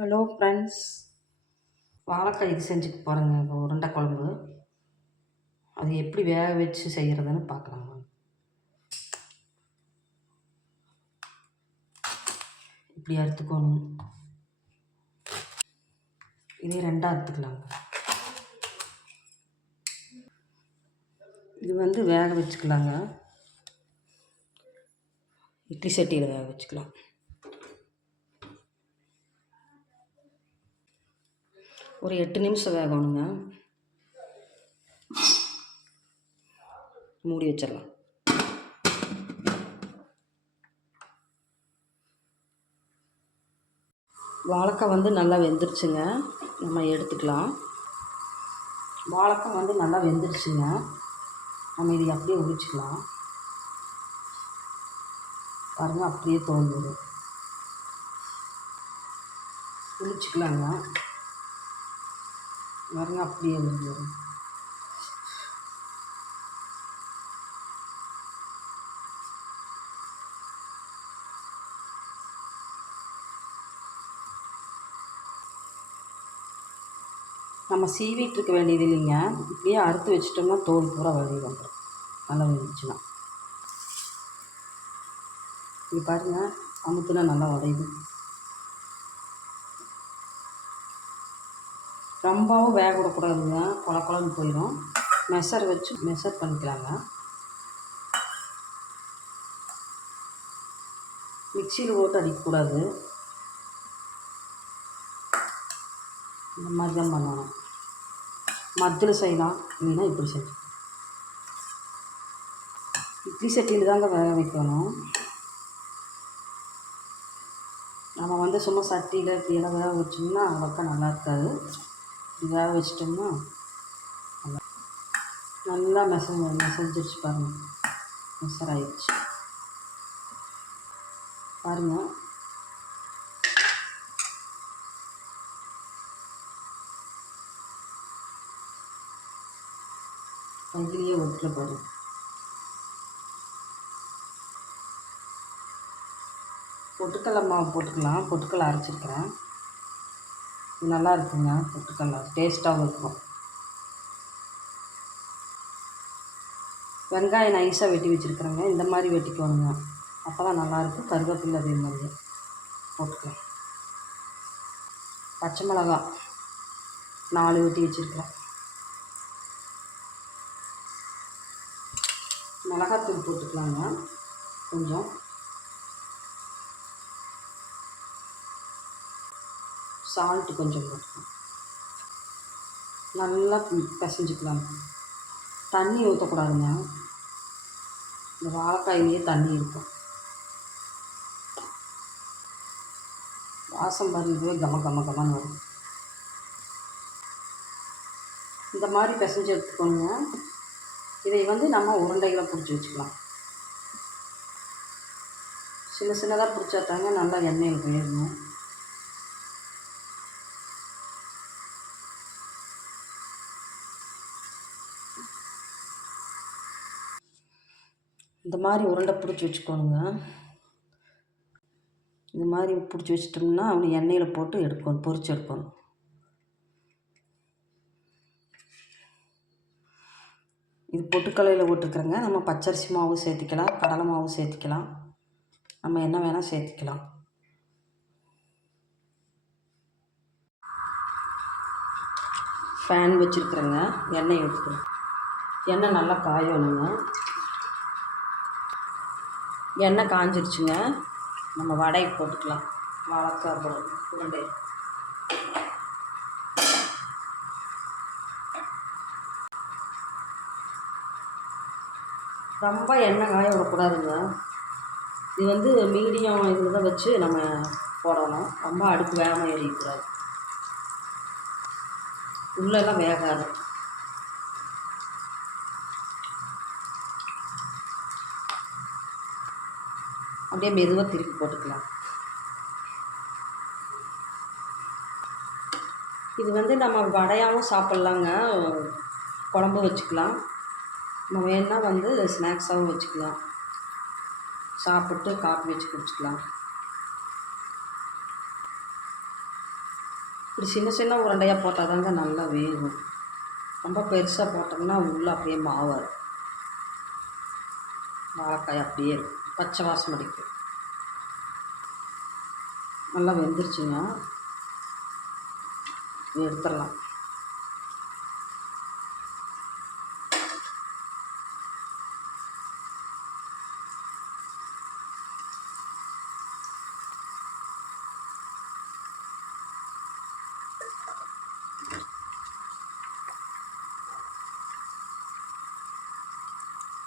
Hello friends, வாழைக்காய் இது செஞ்சுக்க பாருங்கள். இப்போ உருண்டை குழம்பு அது எப்படி வேக வச்சு செய்கிறதுன்னு பார்க்கலாங்க. இப்படி அறுத்துக்கணும். இதே ரெண்டாக அறுத்துக்கலாங்க. இது வந்து வேக வச்சுக்கலாங்க. இட்லி சட்டியில் வேக வச்சுக்கலாம். ஒரு 8 நிமிஷம் வேகணுங்க. மூடி வச்சிடலாம். வாழைக்காய் வந்து நல்லா வெந்துருச்சுங்க. நம்ம எடுத்துக்கலாம். வாழைக்காய் வந்து நல்லா வெந்துருச்சுங்க. நம்ம இதை அப்படியே உரிச்சிக்கலாம். பாருங்கள், அப்படியே தோல் வரும். உரிச்சிக்கலாங்க. பாருங்க, அப்படியே வரும். நம்ம சீவிட்டு இருக்க வேண்டியது இல்லைங்க. இப்படியே அறுத்து வச்சிட்டோம்னா தோல் பூரா வெளியே வந்துடும். நல்லா வந்துச்சுன்னா இது பாருங்கள், அமுத்துனா நல்லா உடையுது. ரொம்பவும் வேக விடக்கூடாதுங்க, குழன்னு போயிடும். மெஷர் வச்சு மெஷர் பண்ணிக்கலாங்க. மிக்சியில் போட்டு அடிக்கக்கூடாது. இந்த மாதிரி தான் பண்ணணும். மத்தில் செய்யலாம், இல்லைன்னா இப்படி செஞ்சு இட்லி சட்டியில் தாங்க வேக வைக்கணும். நம்ம வந்து சும்மா சட்டியில் இப்படியெல்லாம் வேக வச்சோம்னா அவ்வளோக்கா நல்லா இருக்காது. இப்படி வேக வச்சிட்டோம்னா நல்லா மெசஞ்சிருச்சு பாருங்கள். மெசர் ஆயிடுச்சு பாருங்கள். கையிலேயே ஒட்டுற பாருங்கள். பொட்டுக்கடலை மாவு போட்டுக்கலாம். பொட்டுக்கடலை அரைச்சிருக்கிறேன். இது நல்லா இருக்குங்க. பொட்டுக்கடலை டேஸ்ட்டாகவும் இருக்கும். வெங்காயம் நைஸாக வெட்டி வச்சுருக்குறேங்க. இந்த மாதிரி வெட்டிக்கோணுங்க, அப்போ தான் நல்லாயிருக்கும். கருவேப்பிலை அதே மாதிரி போட்டுக்கலாம். பச்சை மிளகா 4 வெட்டி வச்சுருக்கிறேன். மிளகாத்தூள் போட்டுக்கலாங்க. கொஞ்சம் சால்ட்டு கொஞ்சம் போட்டுக்கலாம். நல்லா பிசைஞ்சிக்கலாம். தண்ணி ஊற்றக்கூடாதுங்க. இந்த வாழைக்காயிலேயே தண்ணி இருக்கும். வாசம் பாருங்க, கமன்னு வரும். இந்த மாதிரி பிசைஞ்சு எடுத்துக்கோங்க. இதை வந்து நம்ம உருண்டைகளை பிடிச்சி வச்சுக்கலாம். சின்னதாக பிடிச்சாத்தாங்க நல்லா எண்ணெயில் போயிடணும். இந்த மாதிரி உருண்டை பிடிச்சி வச்சுக்கோணுங்க. இந்த மாதிரி பிடிச்சி வச்சிட்டோம்னா அவனை எண்ணெயில் போட்டு எடுக்கணும், பொரிச்சு எடுக்கணும். இது பொட்டுக்கடலையில் போட்டுருக்குறேங்க. நம்ம பச்சரிசி மாவு சேர்த்திக்கலாம், கடலை மாவு சேர்த்திக்கலாம், நம்ம என்ன வேணால் சேர்த்திக்கலாம். ஃபேன் வச்சுருக்குறேங்க. எண்ணெய் ஊற்றிக்கிறேன். எண்ணெய் நல்லா காயணுங்க. எண்ணெய் காஞ்சிருச்சுங்க. நம்ம வடை போட்டுக்கலாம். வாழைக்காய் உருண்டை ரொம்ப எண்ணெய் காய விடக்கூடாதுங்க. இது வந்து மீடியம் இதில் தான் வச்சு நம்ம போடணும். ரொம்ப அடுப்பு வேகாமல் எரியக்கூடாது. உள்ளெல்லாம் வேகாது. அப்படியே மெதுவாக திருப்பி போட்டுக்கலாம். இது வந்து நம்ம வடையாகவும் சாப்பிட்லாங்க, குழம்பு வச்சுக்கலாம். நம்ம வேணுன்னா வந்து ஸ்நாக்ஸாகவும் வச்சுக்கலாம். சாப்பிட்டு காஃபி வச்சு குடிச்சிக்கலாம். இப்படி சின்ன சின்ன உருண்டையாக போட்டால் தாங்க நல்லா வேகும். ரொம்ப பெருசாக போட்டோம்னா உள்ளே அப்படியே மாவாது, வாழைக்காய் அப்படியே இருக்கும், பச்சை வாசம் அடிக்கும். நல்லா வெந்துருச்சுங்க, எடுத்துடலாம்.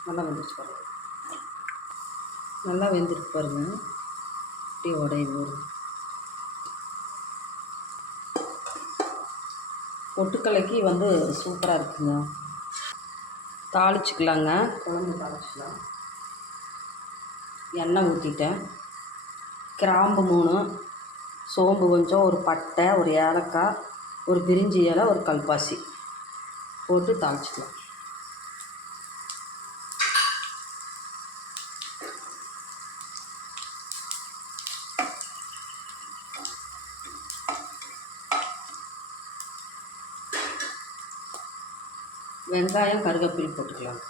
நல்லா வெந்துருச்சு பாருங்கள், நல்லா வெந்துருக்கு பாருங்கள், அப்படியே உடையுது வரும். பொட்டுக்கலைக்கு வந்து சூப்பராக இருக்குங்க. தாளிச்சிக்கலாங்க, குழம்பு தாளிச்சிக்கலாம். எண்ணெய் ஊற்றிட்டேன், கிராம்பு 3, சோம்பு கொஞ்சம், ஒரு பட்டை, ஒரு ஏலக்காய், ஒரு பிரிஞ்சி இலை, ஒரு கல்பாசி போட்டு தாளிச்சிக்கலாம். வெங்காயம் கருவேப்பிலை போட்டுக்கலாம்.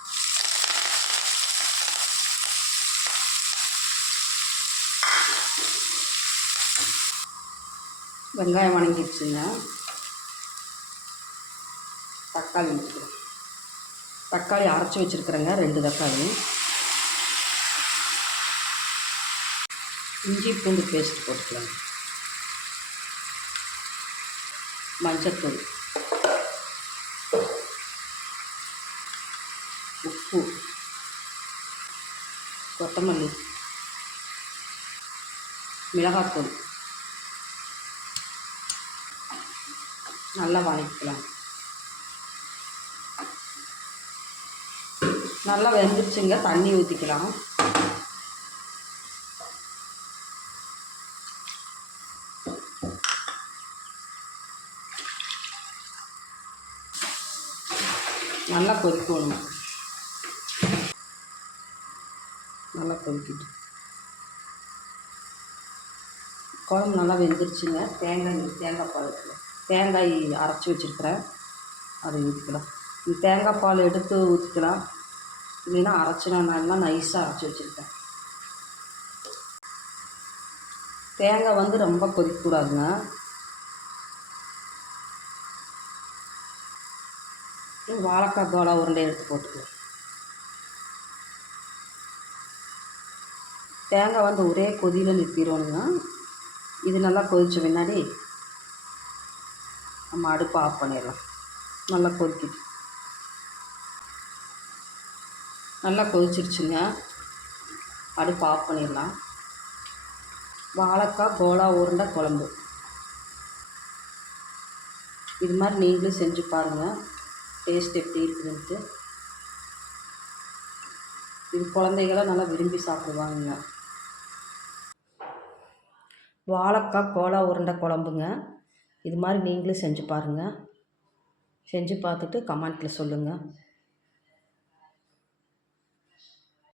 வெங்காயம் வணங்கிடுச்சுங்க, தக்காளி ஊற்றிக்கலாம். தக்காளி அரைச்சி வச்சுருக்குறேங்க, 2 தக்காளி. இஞ்சி பூண்டு பேஸ்ட் போட்டுக்கலாம். மஞ்சத்தூள், உப்பு, கொத்தமல்லி, மிளகாத்தூள் நல்லா வதக்கிக்கலாம். நல்லா வெந்துருச்சுங்க, தண்ணி ஊற்றிக்கலாம். நல்லா கொதிக்கணும், நல்லா கொதிக்கிட்டு குழம்பு நல்லா வெந்துருச்சுங்க. தேங்காய் பால் இருக்குது, தேங்காய் அரைச்சி வச்சுருக்கிறேன், அதை ஊற்றிக்கலாம். இந்த தேங்காய் பால் எடுத்து ஊற்றிக்கலாம், இல்லைன்னா அரைச்சினா நைஸாக அரைச்சி வச்சுருக்கேன். தேங்காய் வந்து ரொம்ப கொதிக்கக்கூடாதுங்க. வாழைக்காய் கோலா உருண்டை எடுத்து போட்டுக்கலாம். தேங்காய் வந்து ஒரே கொதியில் நிறுத்திடணுங்க. இது நல்லா கொதித்த பின்னாடி நம்ம அடுப்பை ஆஃப் பண்ணிடலாம். நல்லா கொதிக்குது, நல்லா கொதிச்சிருச்சுங்க, அடுப்பு ஆஃப் பண்ணிடலாம். வாழைக்காய் கோலா உருண்டை குழம்பு இது மாதிரி நீங்களும் செஞ்சு பாருங்கள், டேஸ்ட் எப்படி இருக்குதுன்ட்டு. இது குழந்தைகளாம் நல்லா விரும்பி சாப்பிடுவாங்க. வாழைக்காய் கோலா உருண்டை குழம்புங்க, இது மாதிரி நீங்களும் செஞ்சு பாருங்கள். செஞ்சு பார்த்துட்டு கமெண்ட்டில் சொல்லுங்கள்.